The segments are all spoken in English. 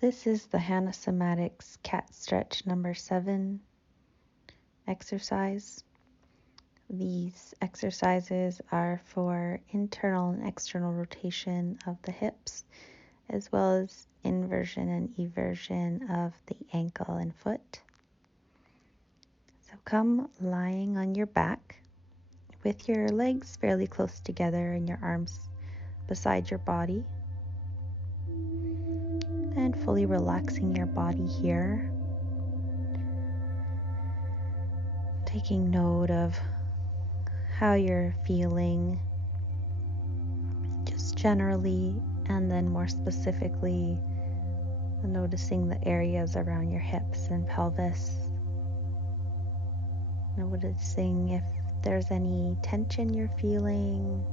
This is the Hanna Somatic cat stretch number 7 exercise. These exercises are for internal and external rotation of the hips, as well as inversion and eversion of the ankle and foot. So come lying on your back with your legs fairly close together and your arms beside your body, and fully relaxing your body here. Taking note of how you're feeling just generally, and then more specifically noticing the areas around your hips and pelvis. Noticing if there's any tension you're feeling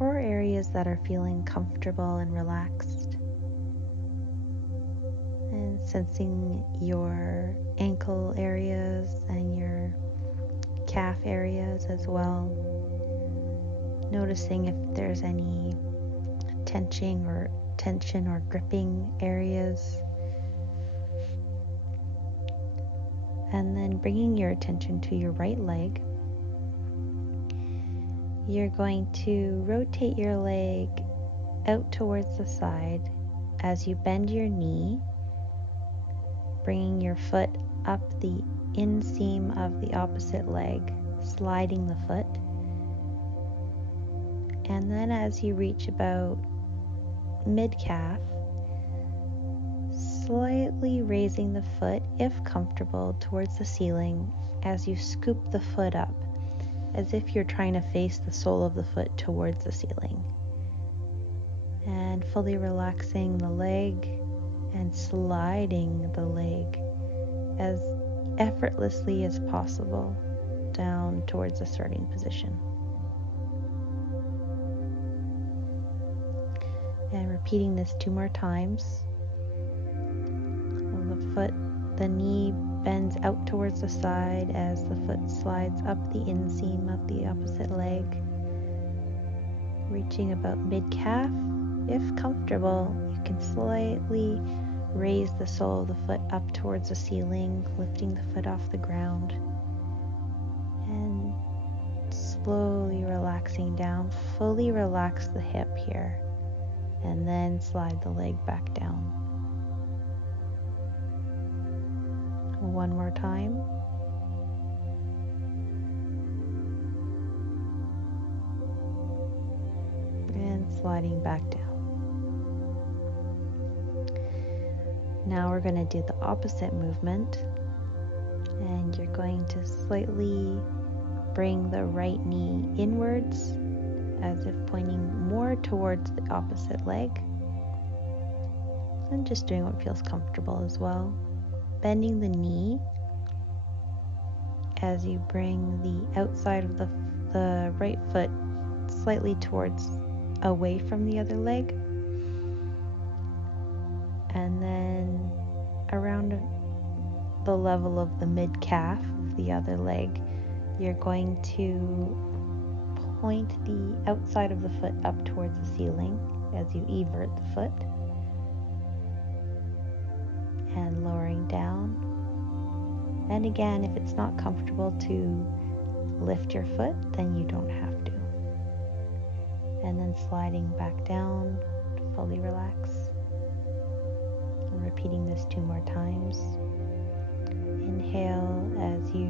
or areas that are feeling comfortable and relaxed. And sensing your ankle areas and your calf areas as well. Noticing if there's any tension or gripping areas. And then bringing your attention to your right leg. You're going to rotate your leg out towards the side as you bend your knee, bringing your foot up the inseam of the opposite leg, sliding the foot. And then as you reach about mid-calf, slightly raising the foot, if comfortable, towards the ceiling as you scoop the foot up, as if you're trying to face the sole of the foot towards the ceiling. And fully relaxing the leg and sliding the leg as effortlessly as possible down towards the starting position. And repeating this 2 more times. The knee bends out towards the side as the foot slides up the inseam of the opposite leg, reaching about mid-calf. If comfortable, you can slightly raise the sole of the foot up towards the ceiling, lifting the foot off the ground, and slowly relaxing down. Fully relax the hip here, and then slide the leg back down. One more time. And sliding back down. Now we're going to do the opposite movement. And you're going to slightly bring the right knee inwards, as if pointing more towards the opposite leg. And just doing what feels comfortable as well. Bending the knee as you bring the outside of the right foot slightly towards away from the other leg, and then around the level of the mid-calf of the other leg, you're going to point the outside of the foot up towards the ceiling as you evert the foot, and lowering down. And again, if it's not comfortable to lift your foot, then you don't have to. And then sliding back down to fully relax. And repeating this 2 more times. Inhale as you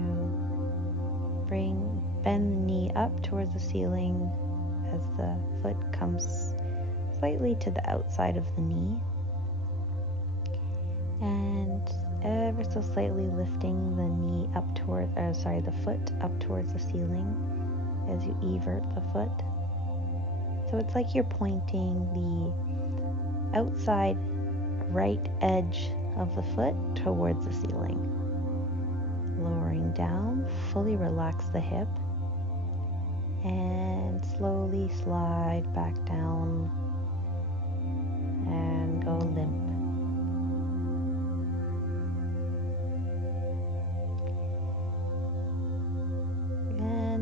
bend the knee up towards the ceiling as the foot comes slightly to the outside of the knee. And ever so slightly lifting the knee up the foot up towards the ceiling as you evert the foot. So it's like you're pointing the outside right edge of the foot towards the ceiling. Lowering down, fully relax the hip, and slowly slide back down and go limp.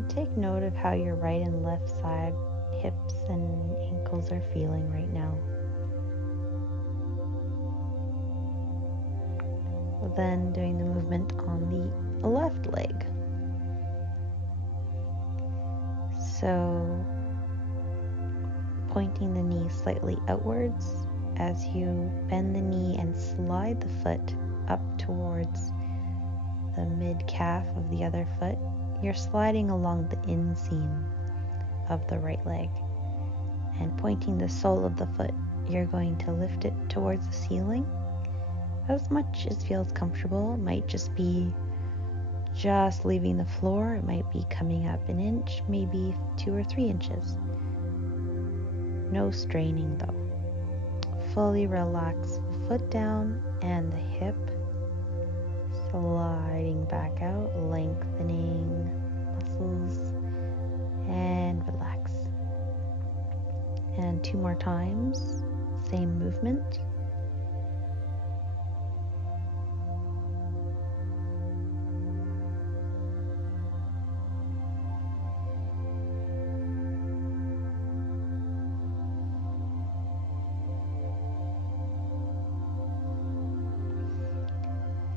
Take note of how your right and left side hips and ankles are feeling right now. Then doing the movement on the left leg. So pointing the knee slightly outwards as you bend the knee and slide the foot up towards the mid-calf of the other foot. You're sliding along the inseam of the right leg, and pointing the sole of the foot, you're going to lift it towards the ceiling as much as feels comfortable. It might just be just leaving the floor. It might be coming up an inch, maybe 2 or 3 inches. No straining though. Fully relax the foot down and the hip, sliding back out, lengthening muscles, and relax. And 2 more times, same movement.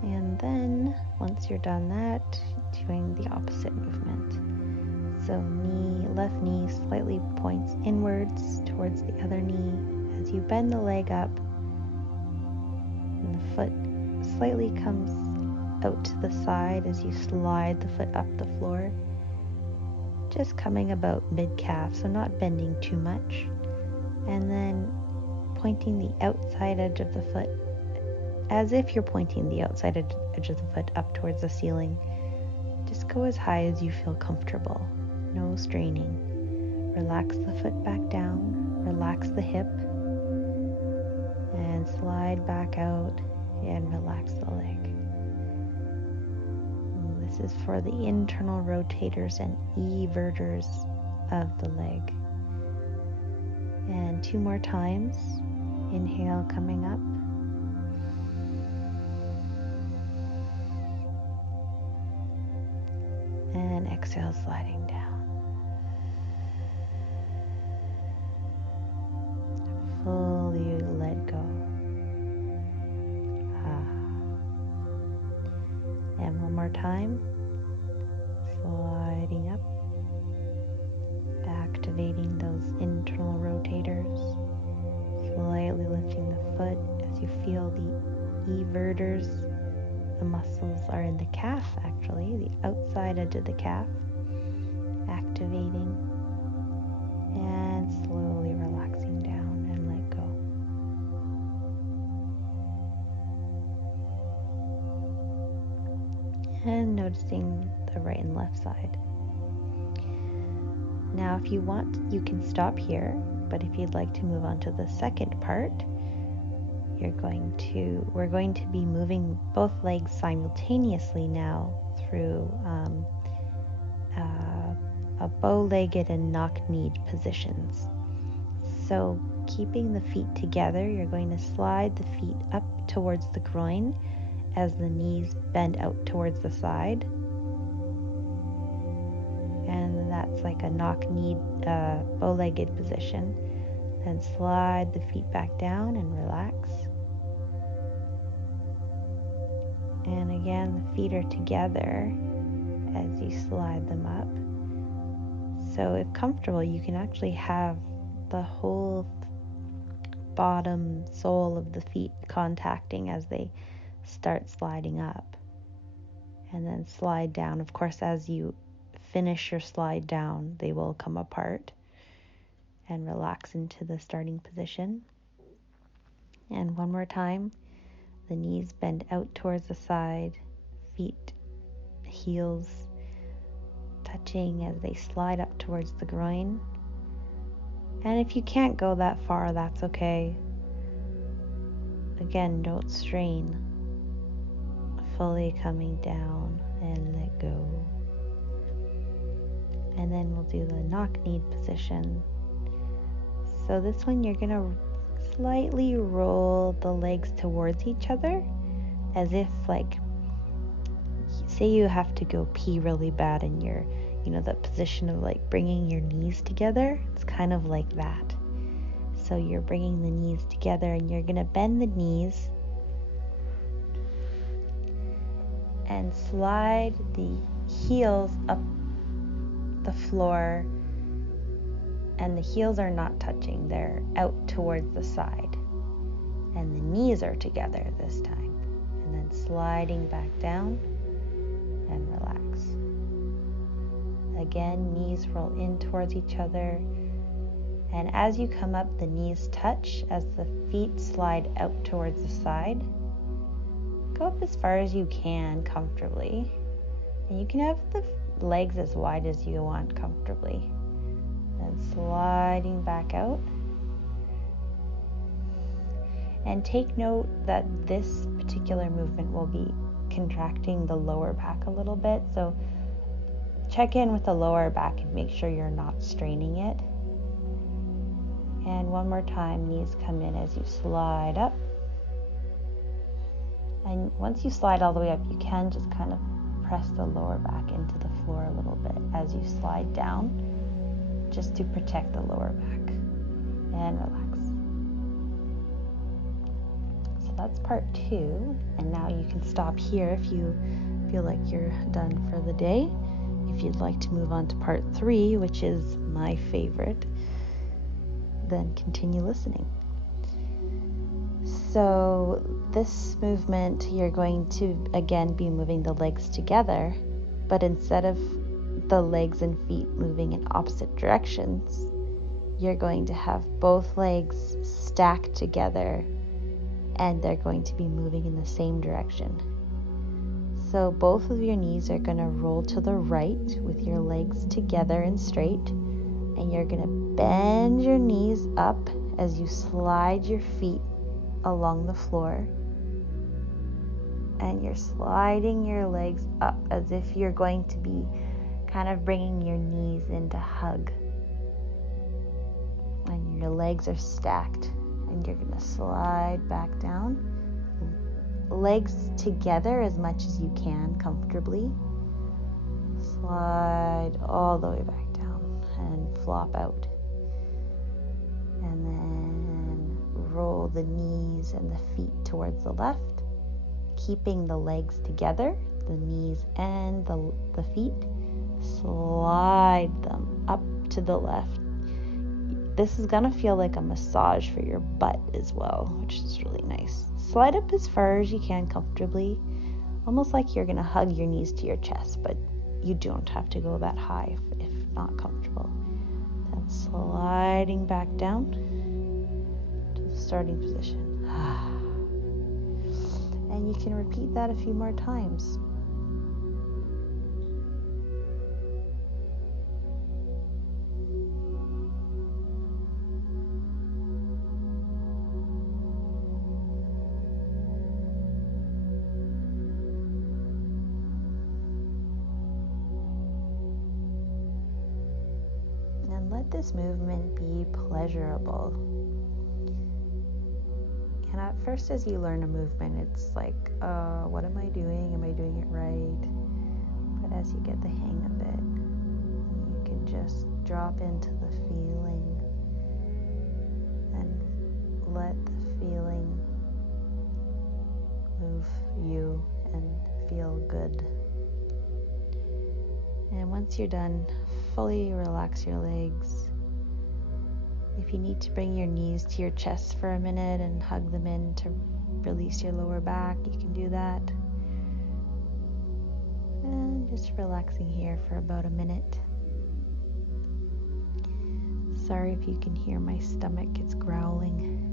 And then once you're done that, doing the opposite movement. So left knee slightly points inwards towards the other knee as you bend the leg up, and the foot slightly comes out to the side as you slide the foot up the floor, just coming about mid-calf, so not bending too much. And then pointing the outside edge of the foot as if you're pointing the outside edge of the foot up towards the ceiling. Just go as high as you feel comfortable. No straining. Relax the foot back down. Relax the hip. And slide back out and relax the leg. And this is for the internal rotators and everters of the leg. And 2 more times. Inhale coming up. And exhale, sliding down. Fully let go. And 1 more time. Sliding up. Activating those internal rotators. Slightly lifting the foot as you feel the everters. The muscles are in the calf, actually, the outside edge of the calf, activating and slowly relaxing down and let go. And noticing the right and left side. Now, if you want, you can stop here, but if you'd like to move on to the second part, we're going to be moving both legs simultaneously now through a bow-legged and knock-kneed positions. So keeping the feet together, you're going to slide the feet up towards the groin as the knees bend out towards the side. And that's like a knock-kneed, bow-legged position. Then slide the feet back down and relax. And again, the feet are together as you slide them up. So if comfortable, you can actually have the whole bottom sole of the feet contacting as they start sliding up. And then slide down. Of course, as you finish your slide down, they will come apart and relax into the starting position. And 1 more time. The knees bend out towards the side, feet, heels touching as they slide up towards the groin. And if you can't go that far, that's okay. Again, don't strain. Fully coming down and let go. And then we'll do the knock-kneed position. So this one, you're going to slightly roll the legs towards each other as if, like, say you have to go pee really bad and you're, that position of like bringing your knees together. It's kind of like that. So you're bringing the knees together and you're going to bend the knees and slide the heels up the floor, and the heels are not touching, they're out towards the side, and the knees are together this time, and then sliding back down and relax. Again, knees roll in towards each other, and as you come up, the knees touch as the feet slide out towards the side. Go up as far as you can comfortably, and you can have the legs as wide as you want comfortably. Then sliding back out. And take note that this particular movement will be contracting the lower back a little bit, so check in with the lower back and make sure you're not straining it. And one more time, knees come in as you slide up. And once you slide all the way up, you can just kind of press the lower back into the floor a little bit as you slide down, just to protect the lower back. And relax. So that's part 2. And now you can stop here if you feel like you're done for the day. If you'd like to move on to part 3, which is my favorite, then continue listening. So this movement, you're going to again be moving the legs together, but instead of the legs and feet moving in opposite directions, you're going to have both legs stacked together, and they're going to be moving in the same direction. So both of your knees are going to roll to the right with your legs together and straight, and you're going to bend your knees up as you slide your feet along the floor, and you're sliding your legs up as if you're going to be kind of bringing your knees into hug, and your legs are stacked, and you're going to slide back down, legs together as much as you can comfortably. Slide all the way back down and flop out, and then roll the knees and the feet towards the left, keeping the legs together, the knees and the feet. Slide them up to the left. This is gonna feel like a massage for your butt as well, which is really nice. Slide up as far as you can comfortably, almost like you're gonna hug your knees to your chest, but you don't have to go that high if not comfortable. Then sliding back down to the starting position. And you can repeat that a few more times. And let this movement be pleasurable. And at first, as you learn a movement, it's like, what am I doing? Am I doing it right? But as you get the hang of it, you can just drop into the feeling and let the feeling move you and feel good. And once you're done, fully relax your legs. If you need to bring your knees to your chest for a minute and hug them in to release your lower back, you can do that. And just relaxing here for about a minute. Sorry if you can hear my stomach, it's growling.